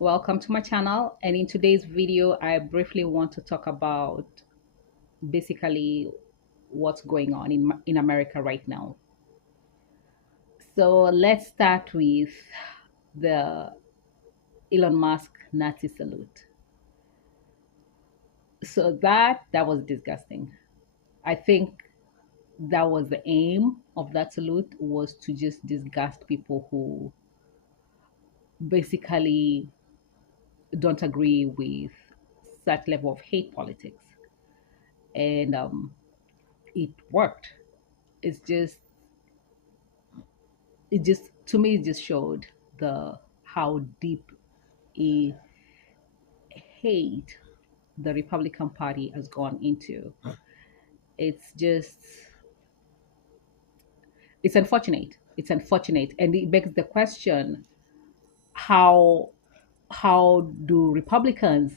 Welcome to my channel, and in today's video I briefly want to talk about basically what's going on in America right now. So let's start with the Elon Musk Nazi Salute. So that was disgusting. I think that was the aim of that salute, was to just disgust people who basically don't agree with such level of hate politics. And it worked. It's just it just to me it just showed the how deep a hate the Republican Party has gone into. It's just it's unfortunate. It's unfortunate, and it begs the question: how how do Republicans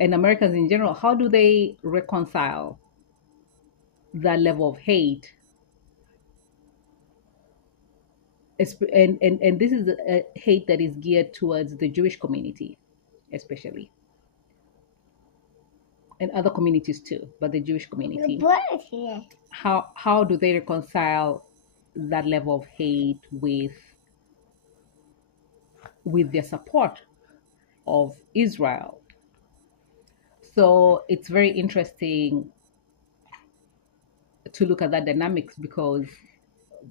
and Americans in general, how do they reconcile that level of hate? And this is a hate that is geared towards the Jewish community, especially, and other communities too, but the Jewish community. How do they reconcile that level of hate with their support of Israel? So it's very interesting to look at that dynamics, because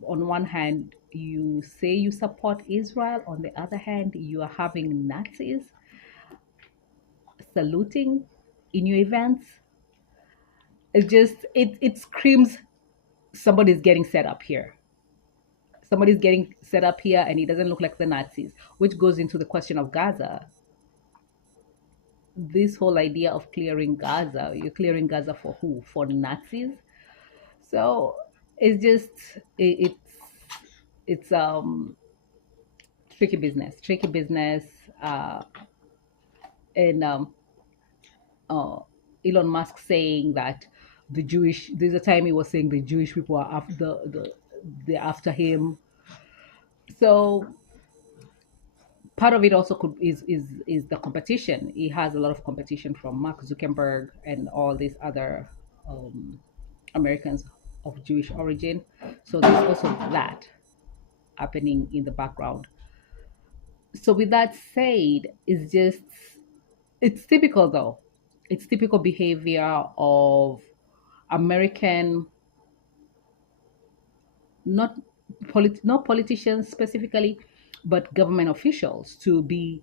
on one hand you say you support Israel, on the other hand you are having Nazis saluting in your events. It screams somebody's getting set up here. Somebody's getting set up here, and it doesn't look like the Nazis, which goes into the question of Gaza. This whole idea of clearing Gaza, you're clearing Gaza for who? For Nazis? So it's just it's tricky business. And Elon Musk saying that there's a time he was saying the Jewish people are after they're after him. So part of it also is the competition. He has a lot of competition from Mark Zuckerberg and all these other Americans of Jewish origin. So there's also that happening in the background. So with that said, it's typical though. It's typical behavior of American, not politicians specifically, but government officials, to be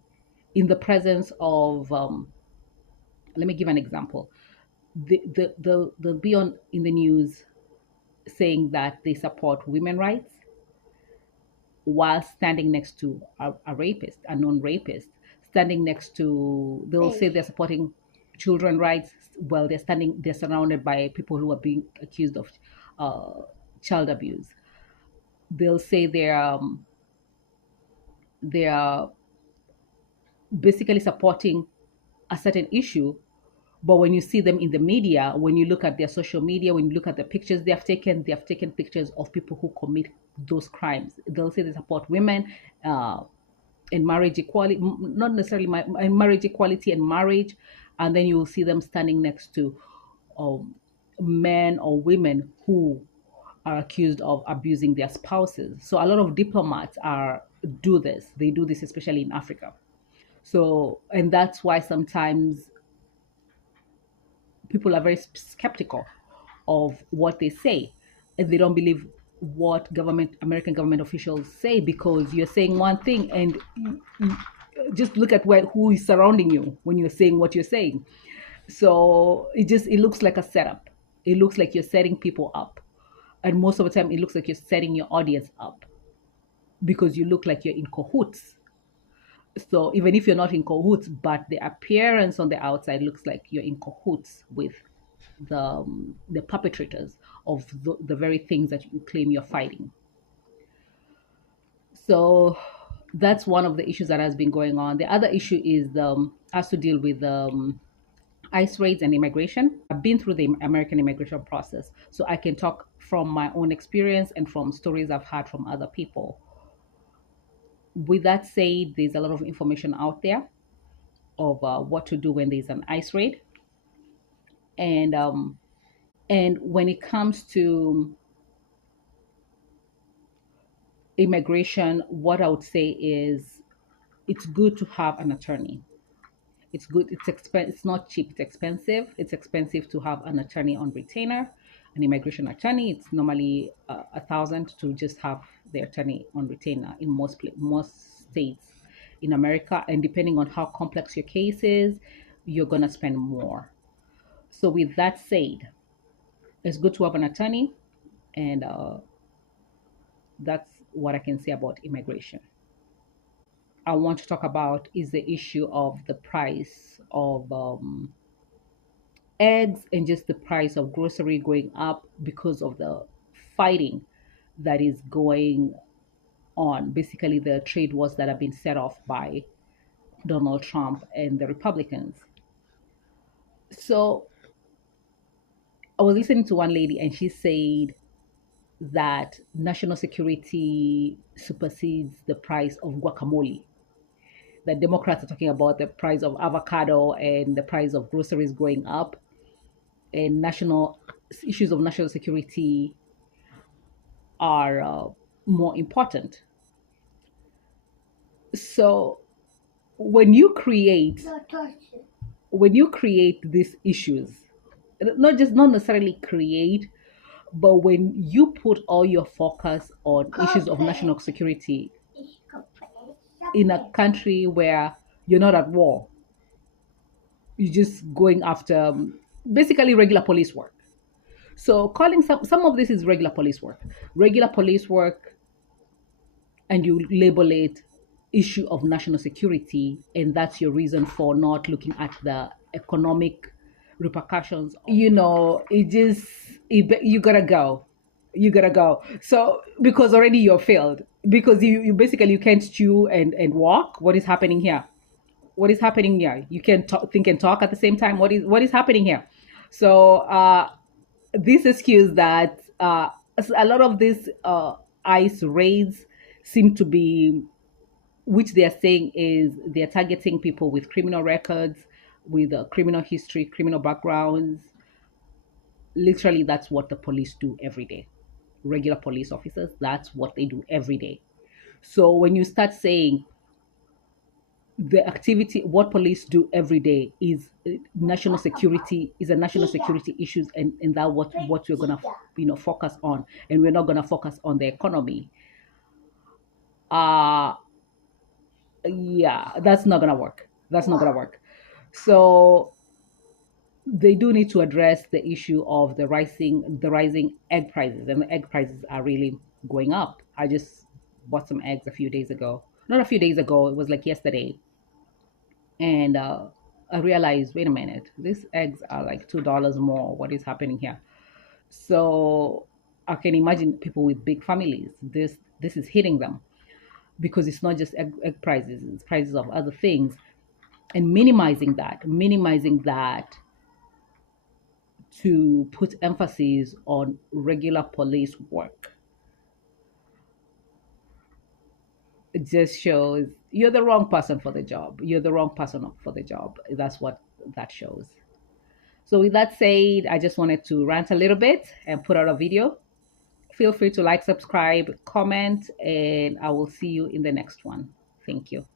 in the presence of. Let me give an example. They'll be in the news saying that they support women's rights while standing next to a rapist, a known rapist, standing next to. They'll say they're supporting children's rights. Well, they're surrounded by people who are being accused of child abuse. They'll say they're basically supporting a certain issue, but when you see them in the media, when you look at their social media, when you look at the pictures they have taken pictures of people who commit those crimes. They'll say they support women in marriage equality, not necessarily marriage equality and marriage, and then you will see them standing next to men or women who are accused of abusing their spouses. So a lot of diplomats do this. They do this especially in Africa. So, and that's why sometimes people are very skeptical of what they say, and they don't believe what American government officials say, because you're saying one thing, and just look at who is surrounding you when you're saying what you're saying. So it looks like a setup. It looks like you're setting people up, and most of the time it looks like you're setting your audience up, because you look like you're in cahoots. So even if you're not in cahoots, but the appearance on the outside looks like you're in cahoots with the perpetrators of the very things that you claim you're fighting. So that's one of the issues that has been going on. The other issue has to deal with ICE raids and immigration. I've been through the American immigration process, so I can talk from my own experience and from stories I've heard from other people. With that said, there's a lot of information out there of what to do when there's an ICE raid, and and when it comes to immigration, what I would say is it's good to have an attorney. It's good. It's not cheap. It's expensive. It's expensive to have an attorney on retainer, an immigration attorney. It's normally 1,000 to just have the attorney on retainer in most states in America. And depending on how complex your case is, you're gonna spend more. So with that said, it's good to have an attorney, and that's what I can say about immigration. I want to talk about is the issue of the price of eggs and just the price of grocery going up because of the fighting that is going on. Basically, the trade wars that have been set off by Donald Trump and the Republicans. So I was listening to one lady and she said that national security supersedes the price of guacamole. The Democrats are talking about the price of avocado and the price of groceries going up, and national issues of national security are more important. So when you create these issues, not necessarily create, but when you put all your focus on issues of national security in a country where you're not at war, you're just going after basically regular police work. So calling some of this is regular police work, and you label it issue of national security, and that's your reason for not looking at the economic repercussions. You gotta go, so because already you're failed, because you basically you can't chew and walk. What is happening here? You can think and talk at the same time. What is happening here? So this excuse that a lot of these ICE raids seem to be, which they are saying is they're targeting people with criminal records, with criminal history, criminal backgrounds. Literally, that's what the police do every day. Regular police officers, that's what they do every day. So when you start saying the activity, what police do every day is national security, is a national security issues, and that what we're gonna focus on, and we're not gonna focus on the economy. Yeah, that's not gonna work. So they do need to address the issue of the rising egg prices, and the egg prices are really going up. I just bought some eggs a few days ago. Not a few days ago, it was like yesterday. And I realized, wait a minute, these eggs are like $2 more. What is happening here? So I can imagine people with big families. This is hitting them, because it's not just egg prices; it's prices of other things, and minimizing that to put emphasis on regular police work. It just shows you're the wrong person for the job. That's what that shows. So with that said, I just wanted to rant a little bit and put out a video. Feel free to like, subscribe, comment, and I will see you in the next one. Thank you.